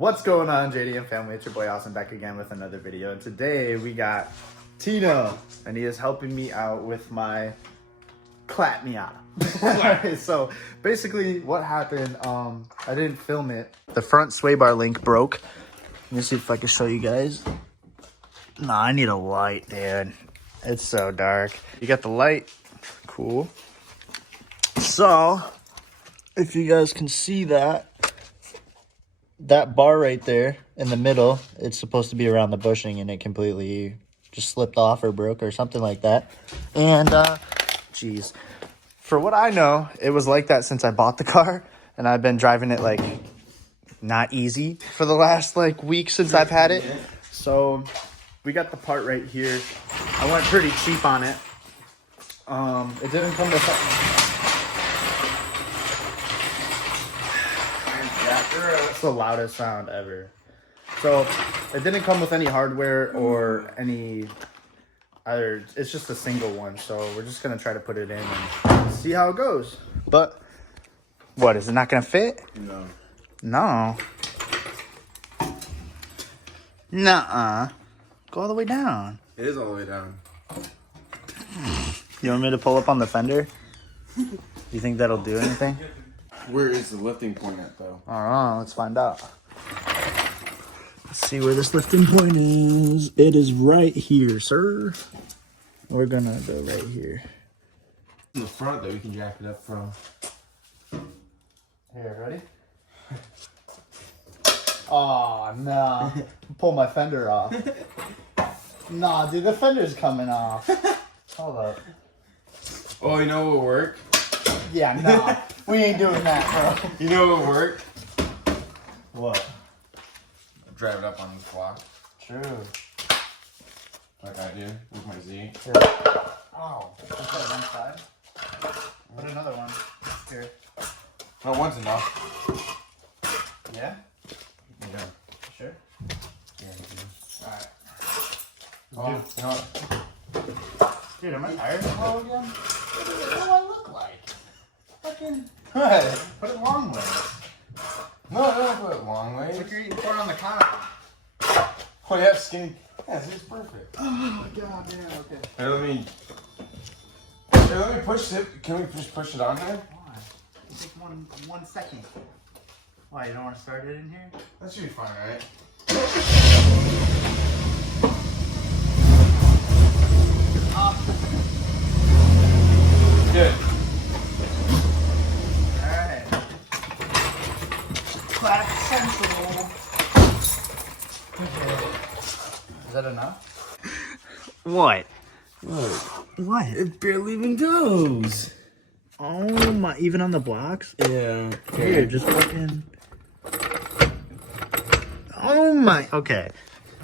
What's going on, JDM family? It's your boy Austin back again with another video. And today we got Tino, and he is helping me out with my clap Miata. Alright, so basically what happened, I didn't film it. The front sway bar link broke. Let me see if I can show you guys. Nah, I need a light, dude. It's so dark. You got the light. Cool. So, if you guys can see that bar right there in the middle, it's supposed to be around the bushing, and it completely just slipped off or broke or something like that. And, geez. For what I know, it was like that since I bought the car, and I've been driving it, like, not easy for the last, like, week since I've had it. So, we got the part right here. I went pretty cheap on it. It didn't come with... That's the loudest sound ever. So, it didn't come with any hardware or any other... It's just a single one, so we're just going to try to put it in and see how it goes. But, what, is it not going to fit? No. No. Nuh-uh. Go all the way down. It is all the way down. You want me to pull up on the fender? Do you think that'll do anything? Where is the lifting point at, though? I don't know. Let's find out. Let's see where this lifting point is. It is right here, sir. We're gonna go right here. In the front, though, you can jack it up from. Here, ready? Oh, no. Pull my fender off. Nah, dude, the fender's coming off. Hold up. Oh, you know what would work? Yeah, nah. We ain't doing that, bro. You know what would work? What? Drive it up on the block. True. Like I did with my Z. Here. Oh, put that one side. Put another one here. No, one's enough. Yeah? Yeah. Sure? Yeah. Alright. Oh, you know what? Dude, am I tired of low again? What do I look like? Fucking... What? Put it long way. No, don't put it long way. Look, you're eating corn on the cob. Oh, you have skinny. Yeah, this is perfect. Oh my god, yeah, okay. Here, let me push it. Can we just push it on there? Why? It takes one second. Why, you don't want to start it in here? That should be fine, right? Good. Alright. Clap central. Okay. Is that enough? What? What? It barely even goes. Oh my, even on the blocks? Yeah. Here, just fucking... Oh my, okay.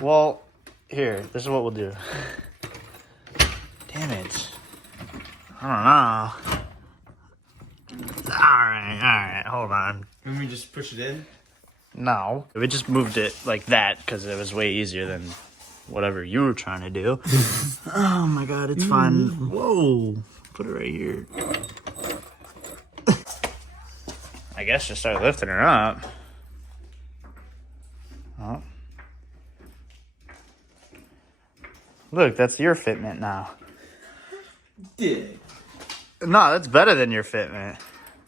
Well, here, this is what we'll do. Damn it. I don't know. Alright, hold on. Let me just push it in. No. We just moved it like that because it was way easier than whatever you were trying to do. Oh my god, it's fine. Whoa. Put it right here. I guess just start lifting her up. Oh. Look, that's your fitment now. Dig. No, that's better than your fitment.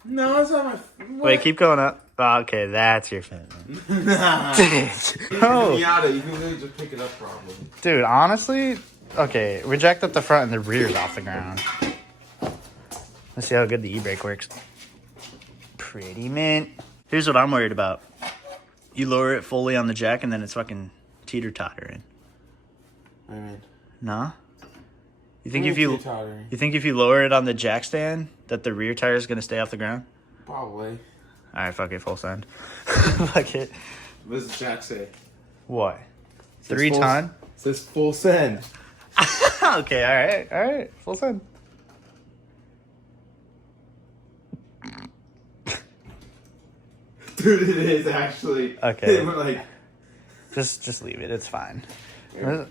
No, it's not my. What? Wait, keep going up. Oh, okay, that's your fitment. Nah. Oh. Miata, you can really just pick it up probably. Dude, honestly, okay, we jacked up the front and the rear's off the ground. Let's see how good the e-brake works. Pretty mint. Here's what I'm worried about. You lower it fully on the jack and then it's fucking teeter-tottering. I mean, No? You think if you lower it on the jack stand that the rear tire is gonna stay off the ground? probably. Alright, fuck it, full send. Fuck it. What does the jack say? What? 3 ton? It says full send. Okay, alright, full send. Dude, it is actually. Okay. We're like, Just leave it, it's fine. Yeah,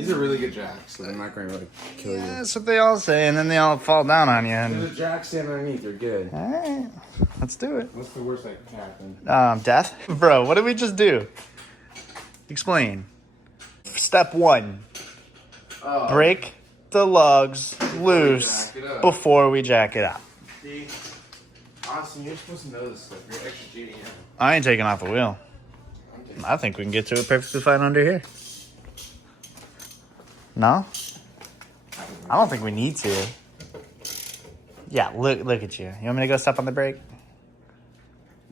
These are really good jacks, so they're not going to really kill you. That's what they all say, and then they all fall down on you. And... There's a jack standing underneath. They're good. All right, let's do it. What's the worst that can happen? Death? Bro, what did we just do? Explain. Step 1. Break the lugs loose before we jack it up. See? Austin, you're supposed to know this stuff. You're EXTRAJDM. I ain't taking off the wheel. I think we can get to it perfectly fine under here. No? I don't think we need to. Yeah, look at you. You want me to go step on the brake?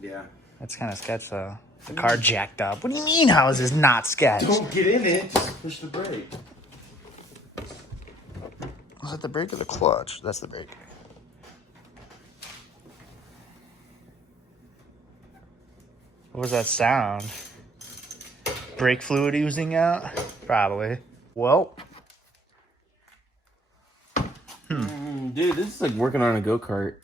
Yeah. That's kind of sketch, though. The car jacked up. What do you mean, how is this not sketch? Don't get in it. Just push the brake. Was that the brake or the clutch? That's the brake. What was that sound? Brake fluid oozing out? Probably. Well. Dude, this is like working on a go-kart.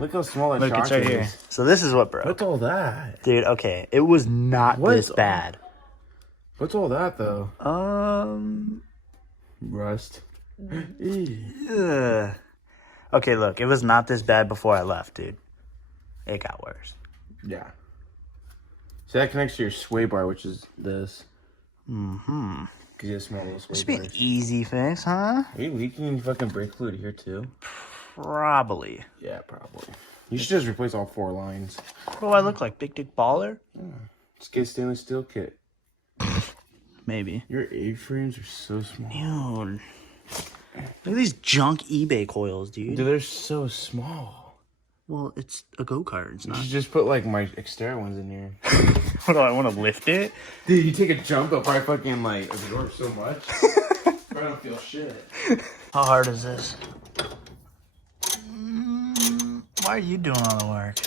Look how small that Look, shock it's right is. here. So this is what broke. What's all that? Dude, okay. It was not this bad. What's all that, though? Rust. Ugh. Okay, look. It was not this bad before I left, dude. It got worse. Yeah. So that connects to your sway bar, which is this. Mm-hmm. Because you have small little sway This should be an bars. easy fix, huh? Are you leaking fucking brake fluid here, too? Probably. Yeah, probably. You should just replace all 4 lines. What do I look like? Big dick baller? Yeah. Just get a stainless steel kit. Maybe. Your A-frames are so small. Dude. Look at these junk eBay coils, dude. Dude, they're so small. Well, it's a go-kart. It's You not. should just put, like, my Xterra ones in here. What do I want to lift it? Dude, you take a jump, it'll probably fucking, like, absorb so much. I don't feel shit. How hard is this? Why are you doing all the work?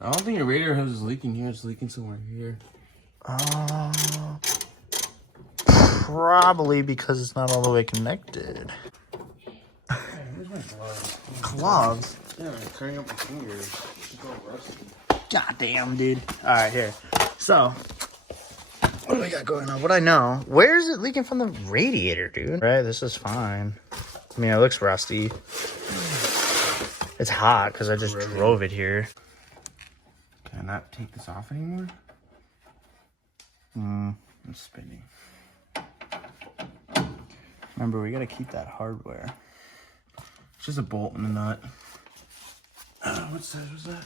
I don't think your radiator hose is leaking here. It's leaking somewhere here. Probably because it's not all the way connected. Hey, where's my gloves? Gloves? Yeah, I'm cutting up my fingers. It's all rusty. God damn, dude. All right, here. So, what do we got going on? What I know? Where is it leaking from the radiator, dude? Right, this is fine. I mean, it looks rusty. It's hot because I just drove it here. Can I not take this off anymore? Mm. I'm spinning. Remember, we got to keep that hardware. It's just a bolt and a nut. What size was that?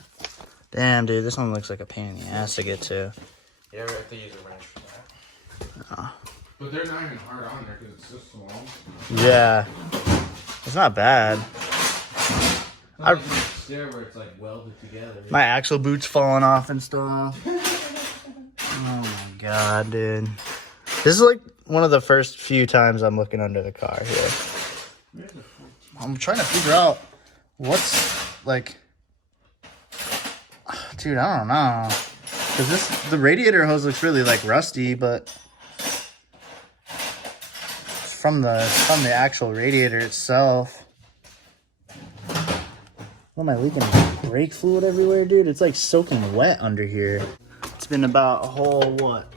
Damn, dude, this one looks like a pain in the ass to get to. Yeah, we have to use a wrench for that. Oh. But they're not even hard on there because it's so small. Yeah. It's not bad. It's not like stair where it's like welded together. My axle boot's falling off and stuff. Oh my god, dude. This is like one of the first few times I'm looking under the car here. I'm trying to figure out what's like... Dude, I don't know. Because the radiator hose looks really like rusty, but from the actual radiator itself. What am I leaking? Brake fluid everywhere, dude? It's like soaking wet under here. It's been about a whole, what,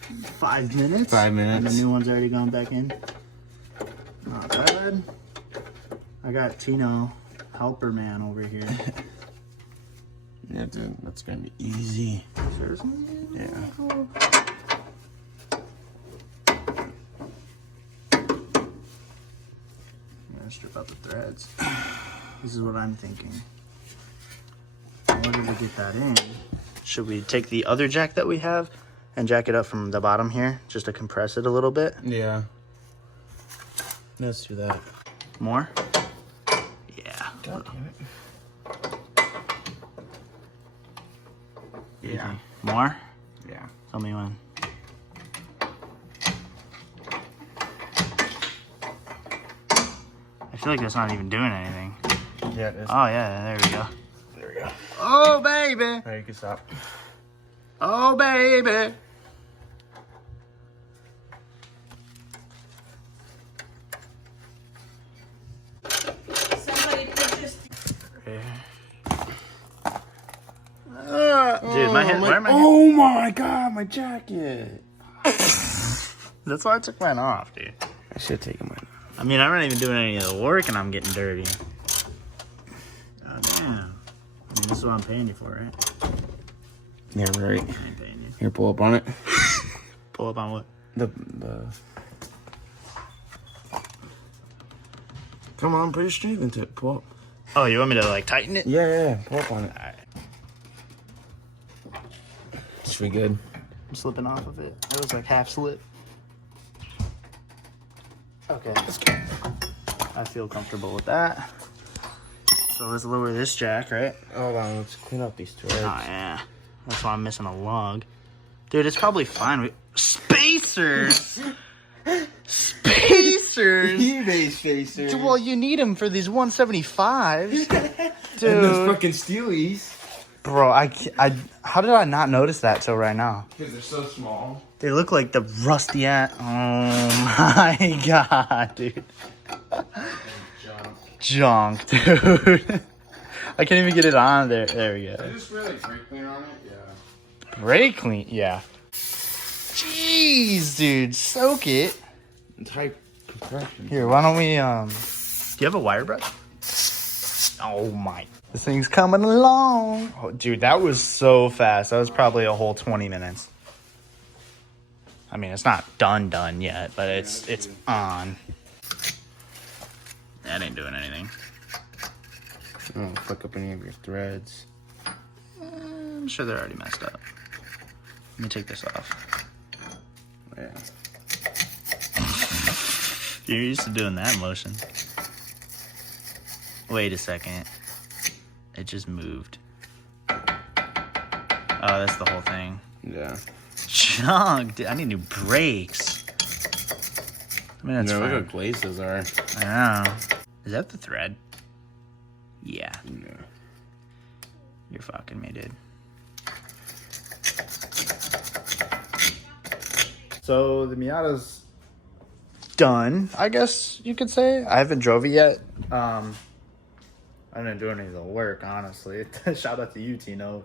5 minutes? 5 minutes. And the new one's already gone back in. Not bad. I got Tino, helper man, over here. Yeah, dude, that's gonna be easy. Seriously? Yeah. I'm gonna strip out the threads. This is what I'm thinking. In order to get that in, should we take the other jack that we have and jack it up from the bottom here just to compress it a little bit? Yeah. Let's do that. More? Yeah. God damn it. Yeah. More? Yeah. Tell me when. I feel like that's not even doing anything. Yeah, it is. Oh, yeah, there we go. There we go. Oh, baby. All right, you can stop. Oh, baby. Somebody purchased. Dude, my head. Where am I? Oh my god, my jacket. That's why I took mine off, dude. I should take mine off. I mean, I'm not even doing any of the work and I'm getting dirty. Oh, damn. I mean, this is what I'm paying you for, right? Yeah, right. I ain't paying you. Here, pull up on it. Pull up on what? The. Come on, pretty straight into it. Pull up. Oh, you want me to, like, tighten it? Yeah. Pull up on it. Alright. Should be good. I'm slipping off of it. It was like half slip. Okay. Let's go. I feel comfortable with that. So let's lower this jack, right? Hold on, let's clean up these threads. Oh, yeah. That's why I'm missing a log. Dude, it's probably fine. Spacers! Spacers! eBay spacers. Well, you need them for these 175s. Dude. And those fucking steelies. Bro, how did I not notice that till right now? Because they're so small. They look like the rusty Oh my god, dude. Junk, dude. I can't even get it on there. There we go. Did you just really brake clean on it? Yeah. Brake clean? Yeah. Jeez, dude. Soak it. It's high compression. Here, why don't we, do you have a wire brush? Oh my. This thing's coming along. Oh, dude, that was so fast. That was probably a whole 20 minutes. I mean, it's not done yet, but it's on. That ain't doing anything. Don't fuck up any of your threads. I'm sure they're already messed up. Let me take this off. Yeah. You're used to doing that motion. Wait a second. It just moved. Oh, that's the whole thing. Yeah. Junk, dude. I need new brakes. I mean, that's Look fine. how glazed those are. I know. Is that the thread? Yeah. Yeah. You're fucking me, dude. So the Miata's done, I guess you could say. I haven't drove it yet. I didn't do any of the work, honestly. Shout out to you, Tino.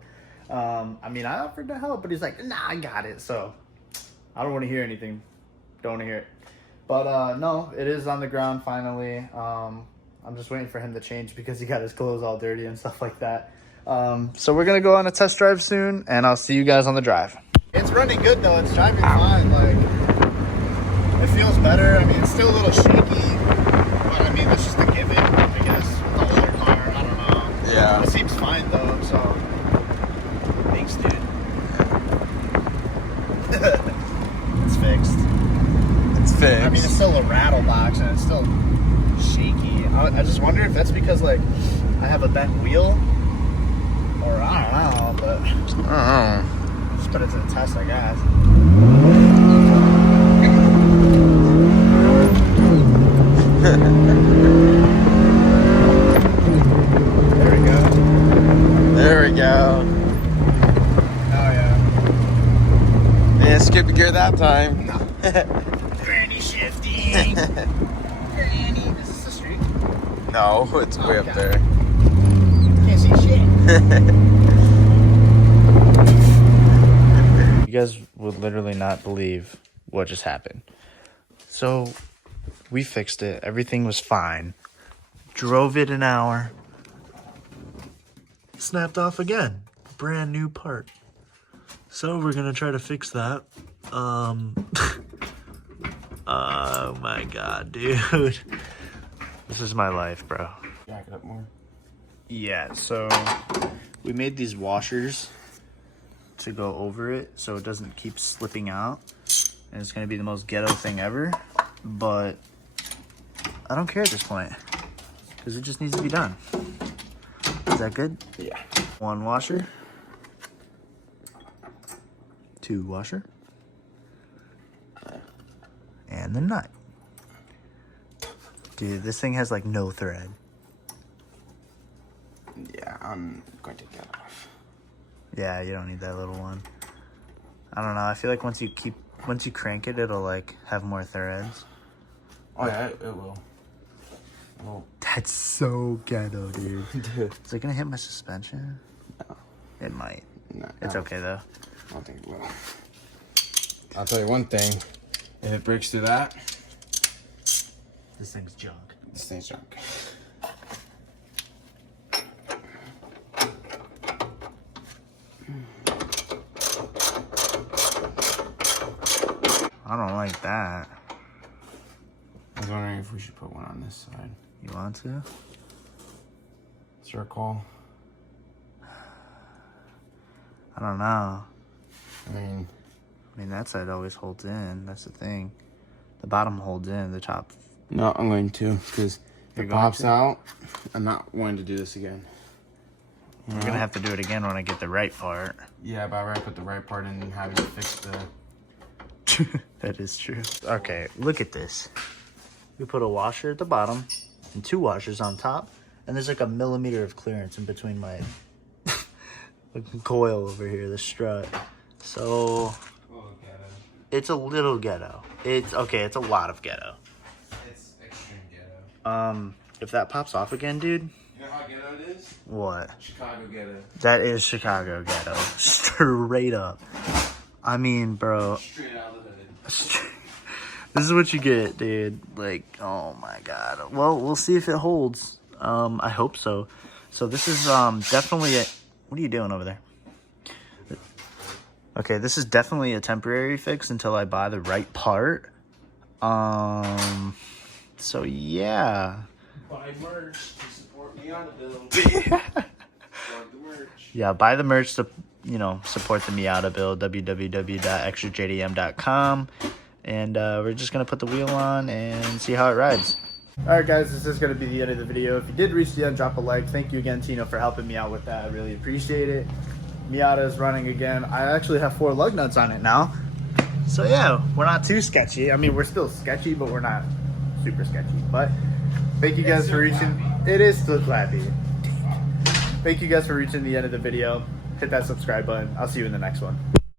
I mean, I offered to help, but he's like, nah, I got it. So I don't want to hear anything. Don't want to hear it. But no, it is on the ground finally. I'm just waiting for him to change because he got his clothes all dirty and stuff like that. So we're going to go on a test drive soon, and I'll see you guys on the drive. It's running good, though. It's driving fine. Like, it feels better. I mean, it's still a little shaky, but I mean, that's just a given, I guess, with the older car. I don't know. Yeah. It seems fine, though, so. Thanks, dude. It's fixed. It's fixed. I mean, it's still a rattle box, and it's still shaky. I just wonder if that's because, like, I have a bent wheel, or I don't know, but just put it to the test, I guess. There we go. There we go. Oh, yeah. Yeah, skip the gear that time. No. Granny shifting. Granny. Is this the street? No, it's way up Okay. there. Can't see shit. You guys would literally not believe what just happened. So, we fixed it. Everything was fine. Drove it an hour. Snapped off again. Brand new part. So, we're gonna try to fix that. Oh my god, dude. This is my life, bro. Jack it up more. Yeah, so we made these washers to go over it so it doesn't keep slipping out. And it's going to be the most ghetto thing ever. But I don't care at this point because it just needs to be done. Is that good? Yeah. 1 washer. 2 washer. And the nut. Dude, this thing has like no thread. Yeah, I'm going to take that off. Yeah, you don't need that little one. I don't know. I feel like once you crank it, it'll like have more threads. Oh yeah, it will. Oh. That's so ghetto, dude. Dude. Is it gonna hit my suspension? No. It might. No, It's no. okay though. I don't think it will. I'll tell you one thing. If it breaks through that, This thing's junk. this thing's junk. I don't like that. I was wondering if we should put one on this side. You want to? Circle. I don't know. I mean, that side always holds in. That's the thing. The bottom holds in. The top. no, I'm going to, because if You're it going pops to? out, I'm not going to do this again. We're gonna have to do it again when I get the right part. Yeah, but I'd rather put the right part in and have you fix the... That is true. Okay, look at this. We put a washer at the bottom and 2 washers on top, and there's like a millimeter of clearance in between my coil over here, the strut. So it's a little ghetto. It's okay. It's a lot of ghetto. It's extreme ghetto. If that pops off again, dude. You know how ghetto it is? What? Chicago ghetto. That is Chicago ghetto, straight up. I mean, bro. Straight out of the hood. This is what you get, dude. Like, oh my god. Well, we'll see if it holds. I hope so. So this is definitely a... What are you doing over there? Okay, this is definitely a temporary fix until I buy the right part. So yeah. Buy merch to support me on the bill. Support the merch. Yeah, buy the merch to, support the Miata build, www.extrajdm.com. And we're just going to put the wheel on and see how it rides. Alright guys, this is going to be the end of the video. If you did reach the end, drop a like. Thank you again, Tino, for helping me out with that. I really appreciate it. Miata is running again. I actually have 4 lug nuts on it now. So yeah, we're not too sketchy. I mean, we're still sketchy, but we're not super sketchy. But thank you guys for reaching. It is still clappy. Thank you guys for reaching the end of the video. Hit that subscribe button. I'll see you in the next one.